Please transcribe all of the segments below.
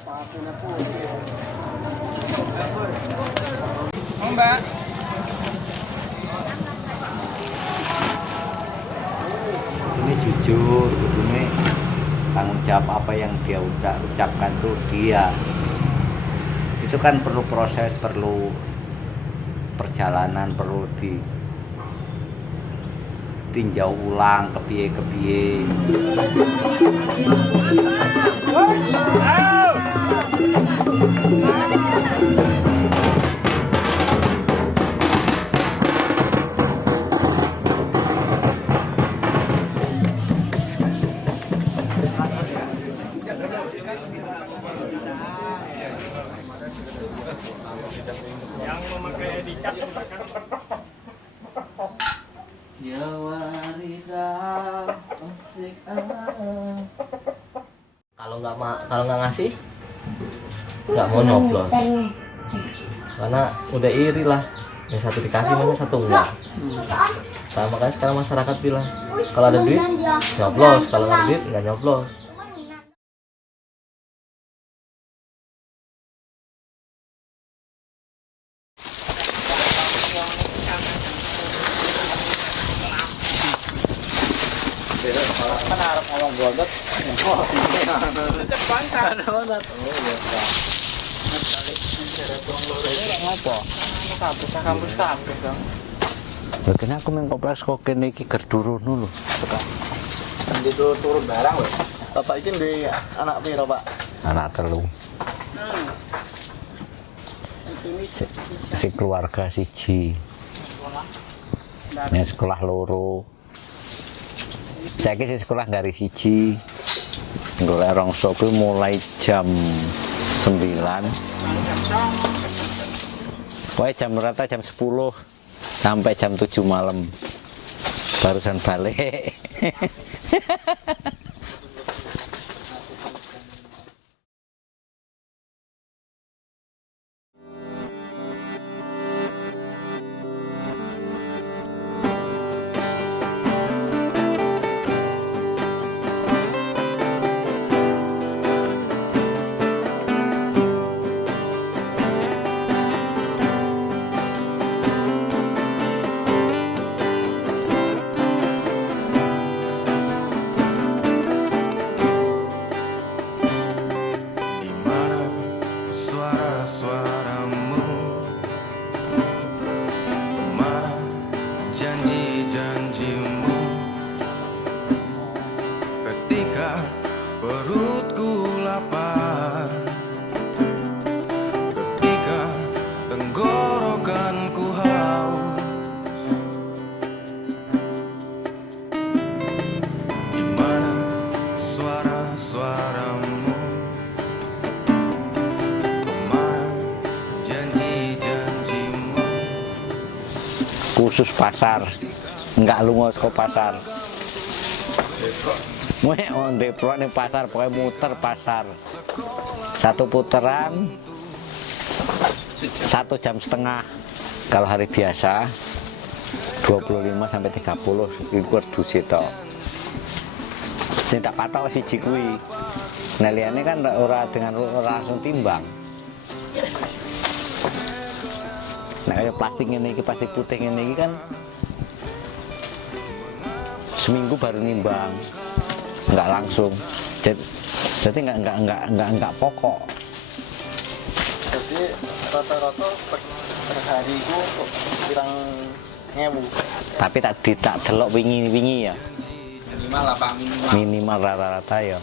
Oh, Mbak. Ini jujur, ini tanggung jawab apa yang dia udah ucapkan tuh dia. Itu kan perlu proses, perlu perjalanan, perlu ditinjau ulang kepiye-kepiye. Yang memakai edikat Ya waridah kalau nggak ngasih nggak mau nyoblos karena udah iri lah, yang satu dikasih masa satu enggak. Nah, makanya sekarang masyarakat bilang kalau ada duit nyoblos, kalau nggak ada duit nggak nyoblos. kan harus ngomong godot. Depan kan. Ngopo? Kampus dong. Begini aku main kompleks kok kene iki gerdurun lho. Nanti turun barang loh. Bapak ini di anak piro, Pak? Anak telu. Si keluarga siji. Yang sekolah loro. Saiki sing sekolah dari siji. Golek rongso kuwi mulai jam 9. Pokoknya jam rata jam 10 sampai jam 7 malam. Barusan balik. Perutku lapar ketika tenggorokanku haus. Di mana suara-suaramu? Kemana janji-janjimu? Khusus pasar, enggak lunga saka pasar. Gue on Depok nih pasar, pokoknya muter pasar. Satu putaran 1,5 jam. Kalau hari biasa 25 sampai 30 iku dusi tok. Sing tak patok siji kuwi. Nah liyane kan ora langsung timbang. Nah kayak plastik ngene iki, plastik putih ngene iki kan seminggu baru nimbang. Enggak langsung, jadi enggak pokok. Jadi rata-rata per hari itu kurang 1.000. Tapi tak delok wingi ya. Minimal apa minimal? Minimal rata-rata ya.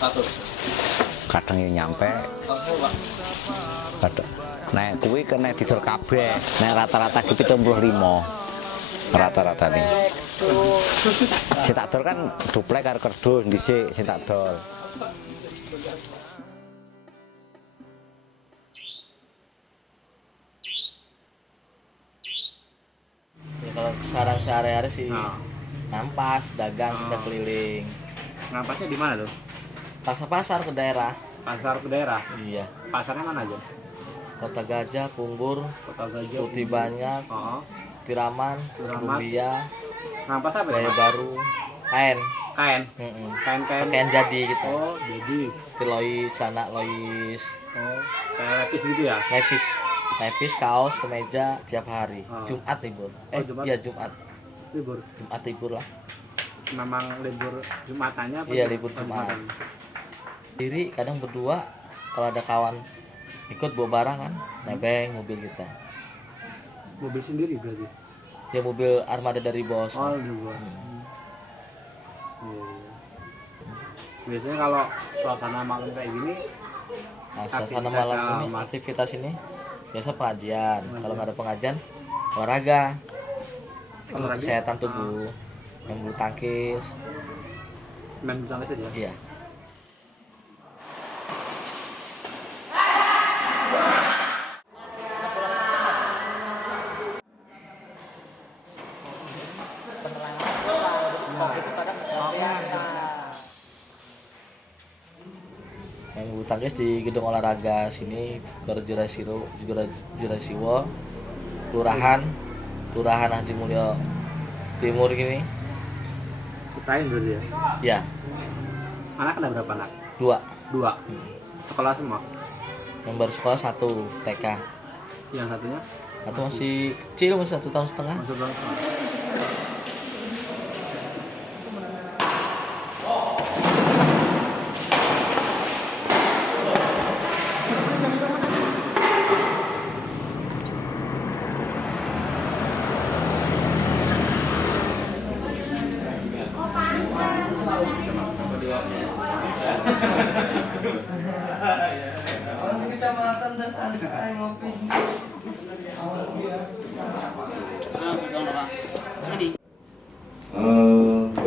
Satu. Kadang ya nyampe. Oke, Pak. Kadang. Nah, kuwi kena didol kabeh. Nah, rata-rata ki 75. Rata-rata nih. Sing tak dol kan duplek karo kerdus dhisik sing tak dol. Ya, kalau sekarang sehari-hari sih nampas, dagang, kita keliling. Nampasnya di mana tuh? Pasar-pasar ke daerah. Pasar ke daerah. Iya. Pasarnya mana aja? Kota Gajah, Punggur, Kota Gajah. Putih Banyak, Oh. Piraman, Piraman. Lumbia, Nampas apa? Jaya Baru, Kain. Kain. Kain Pakaian jadi gitu. Oh, jadi. Itu lois, celana lois, Oh, kayak lepis gitu ya. lepis, kaos, kemeja tiap hari. Oh. Jumat libur. Jumat? Iya Jumat. Libur. Jumat libur lah. Memang libur Jumatannya apa? Iya, libur Jumat. Jumatan? Diri kadang berdua kalau ada kawan ikut bawa barang kan, nebeng mobil kita. Mobil sendiri berarti. Ya mobil armada dari bos. Oh, libur. Iya. Biasanya kalau suasana malam kayak gini, Nah, suasana aktivitas malam ini, Mas. aktivitas ini biasa pengajian. Kalau nggak ada pengajian, olahraga. Olahraga? Kesehatan tubuh, main bulu tangkis. main bulu tangkis aja. Iya. Main bulu tangkis di gedung olahraga sini, Gor Jurasiwo, Kelurahan Adi Mulyo Timur gini. Ciptain berarti ya. Ya, Anak ada berapa anak? 2. 2. Sekolah semua. Yang baru sekolah 1 TK. Yang satunya Satu masih kecil, masih 1,5 tahun. masuk bangsa.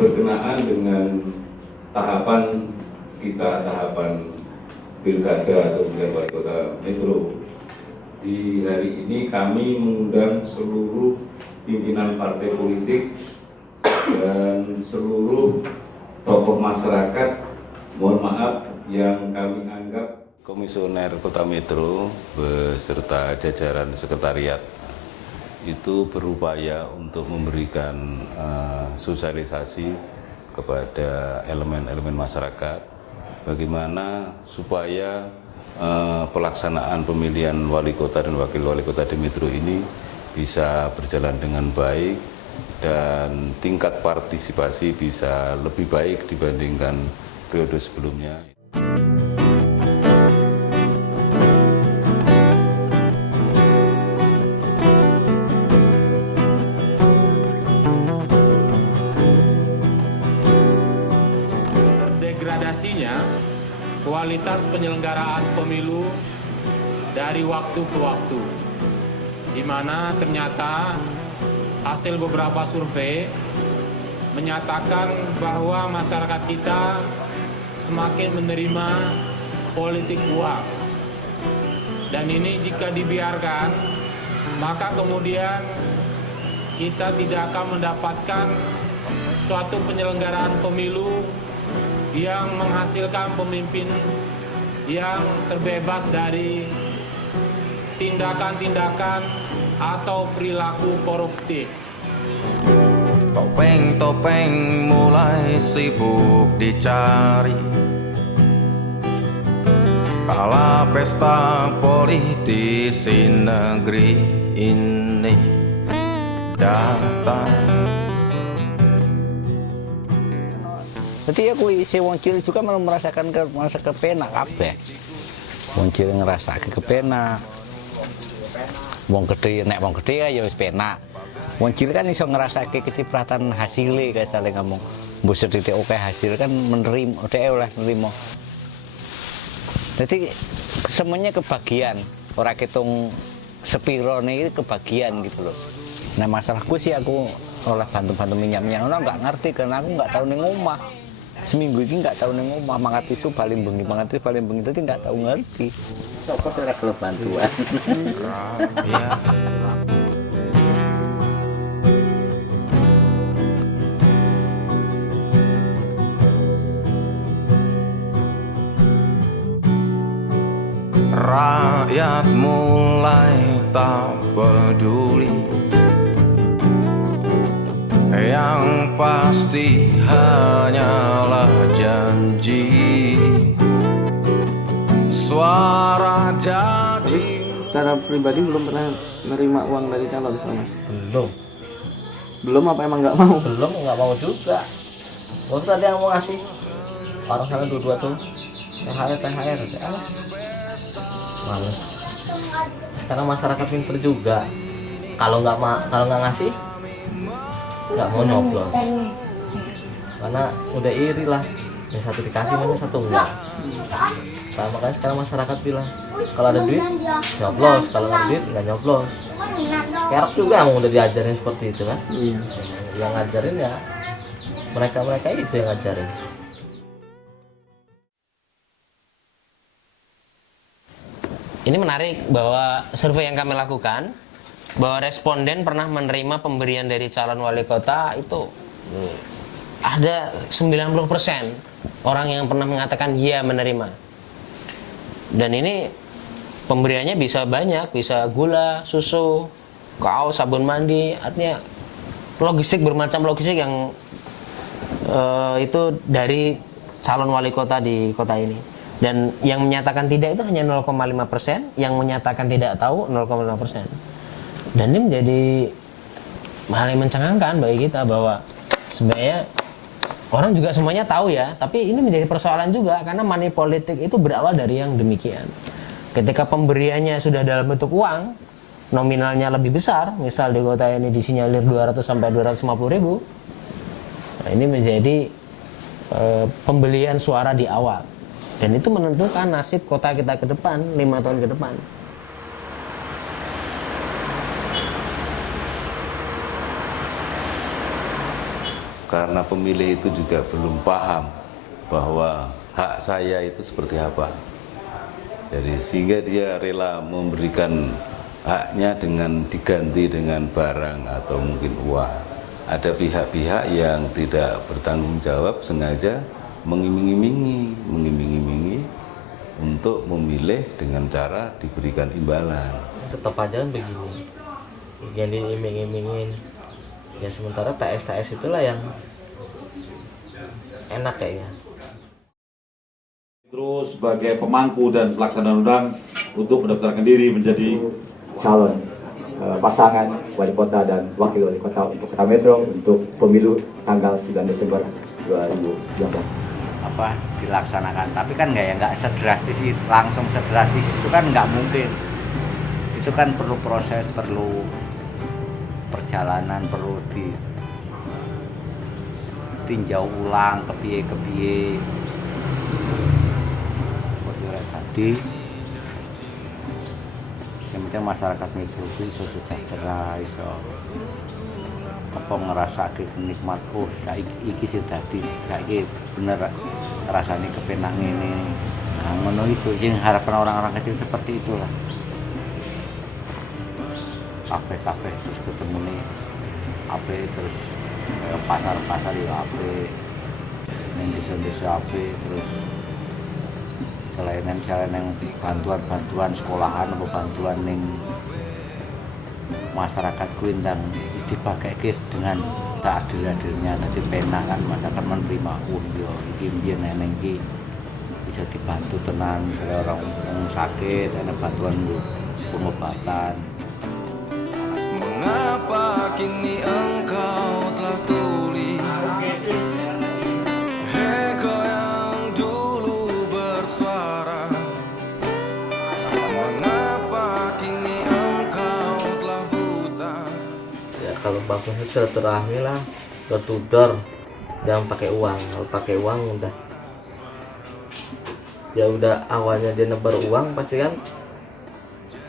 Berkenaan dengan tahapan pilkada atau pemilihan wali kota Metro. Di hari ini kami mengundang seluruh pimpinan partai politik dan seluruh tokoh masyarakat, mohon maaf yang kami anggap Komisioner Kota Metro beserta jajaran sekretariat itu berupaya untuk memberikan sosialisasi kepada elemen-elemen masyarakat bagaimana supaya pelaksanaan pemilihan wali kota dan wakil wali kota di Metro ini bisa berjalan dengan baik dan tingkat partisipasi bisa lebih baik dibandingkan periode sebelumnya. Degradasinya kualitas penyelenggaraan pemilu dari waktu ke waktu, di mana ternyata hasil beberapa survei menyatakan bahwa masyarakat kita semakin menerima politik uang. Dan ini jika dibiarkan, maka kemudian kita tidak akan mendapatkan suatu penyelenggaraan pemilu yang menghasilkan pemimpin yang terbebas dari tindakan-tindakan atau perilaku koruptif. Topeng-topeng mulai sibuk dicari, kala pesta politisi negeri ini datang. Jadi aku isi wong cilik juga malah merasakan merasa kepenak kabeh. Wong cilik ngerasa kepenak. Wong gede nek wong gede ya wis penak. Wong cilik kan iso ngrasake kecipratan hasilnya kayak saling ngomong. Mbok sethithik oke hasil kan menerima, dhek oleh nerima. Jadi semuanya kebagian, ora ketung sepirone iki kebagian gitu loh. Nah masalahku sih aku oleh bantu-bantu minyak-minyak ngono enggak ngerti karena aku enggak tahu ning omah. Seminggu ini nggak tahu ning omah mangat isu paling bengi tadi nggak tahu ngerti. Kok ora gelem bantuan. Ya. Rakyat mulai tak peduli, yang pasti hanyalah janji. Suara jadi. Secara pribadi belum pernah menerima uang dari calon selama? Belum apa emang nggak mau? Belum, nggak mau juga. Waktu ada yang mau ngasih orang sana dua-dua tuh THR males. Karena masyarakat pinter juga. Kalau nggak ngasih, nggak mau nyoblos. Karena udah iri lah. Yang satu dikasih, masa satu enggak. Nah, makanya sekarang masyarakat bilang kalau ada duit nyoblos, kalau nggak ada duit nggak nyoblos. Kerok juga yang udah diajarin seperti itu kan. Iya. Yang ngajarin ya mereka itu yang ngajarin. Ini menarik bahwa survei yang kami lakukan, bahwa responden pernah menerima pemberian dari calon wali kota itu ada 90% orang yang pernah mengatakan iya menerima. Dan ini pemberiannya bisa banyak, bisa gula, susu, kaos, sabun mandi, artinya logistik, bermacam logistik yang itu dari calon wali kota di kota ini. Dan yang menyatakan tidak itu hanya 0,5%, yang menyatakan tidak tahu 0,5%. Dan ini menjadi hal yang mencengangkan bagi kita bahwa sebenarnya orang juga semuanya tahu ya, tapi ini menjadi persoalan juga karena money politik itu berawal dari yang demikian. Ketika pemberiannya sudah dalam bentuk uang, nominalnya lebih besar, misal di kota ini disinyalir 200 sampai 250 ribu, nah ini menjadi pembelian suara di awal. Dan itu menentukan nasib kota kita ke depan, 5 tahun ke depan. Karena pemilih itu juga belum paham bahwa hak saya itu seperti apa. Jadi sehingga dia rela memberikan haknya dengan diganti dengan barang atau mungkin uang. Ada pihak-pihak yang tidak bertanggung jawab sengaja mengiming-imingi untuk memilih dengan cara diberikan imbalan. Tetap aja begini, yang diiming-imingin. Ya sementara TS itulah yang enak kayaknya. Terus sebagai pemangku dan pelaksana undang untuk mendaftarkan diri menjadi calon pasangan wali kota dan wakil wali kota untuk Kota Metro untuk pemilu tanggal 9 Desember 2019. Dilaksanakan, tapi kan nggak sedrastis itu, langsung sedrastis itu kan nggak mungkin. Itu kan perlu proses, perlu perjalanan, perlu ditinjau ulang kepiye. Jadi yang penting masyarakat itu iso sejahtera, iso apa ngerasa nikmat, oh iki sing dadi saiki bener rasane kepenak ngene. Nah, ngono itu yang harapan orang-orang kecil seperti itulah. Kafe terus ketemu nih terus pasar ya ning desa-desa terus selain yang bantuan sekolahan atau bantuan ning masyarakat kuindang dipakai dengan seadil-adilnya, nanti penak kan masyarakat menerima yo iki mbiyen neneng iki bisa dibantu tenan orang sakit, ada bantuan pengobatan. Mengapa kini engkau telah tuli? Hei kau yang dulu bersuara, mengapa kini engkau telah buta? Ya kalau bagusnya silaturahmi lah, door to door, jangan pakai uang. Kalau pakai uang udah awalnya dia nebar uang pasti kan,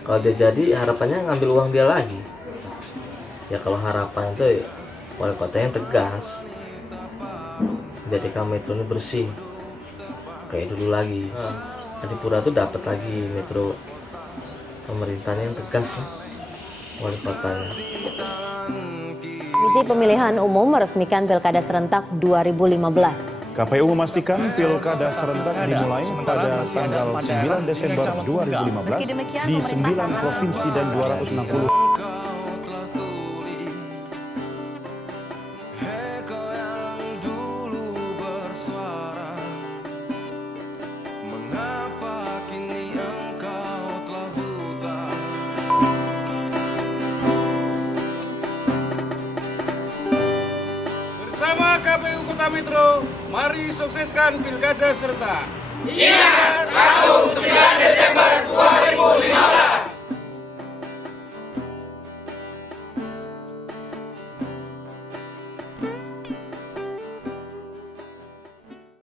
kalau dia jadi harapannya ngambil uang dia lagi. Ya kalau harapan itu wali kota yang tegas, jadikan metro ini bersih kayak dulu lagi. Adipura tuh dapat lagi metro pemerintahnya yang tegas ya, wali kotanya. Komisi Pemilihan Umum meresmikan Pilkada Serentak 2015. KPU memastikan Pilkada Serentak dimulai pada tanggal 9 Desember 2015 di 9 provinsi dan 260 Kota Metro, mari sukseskan Pilkada serta ingat Rabu 9 Desember 2015.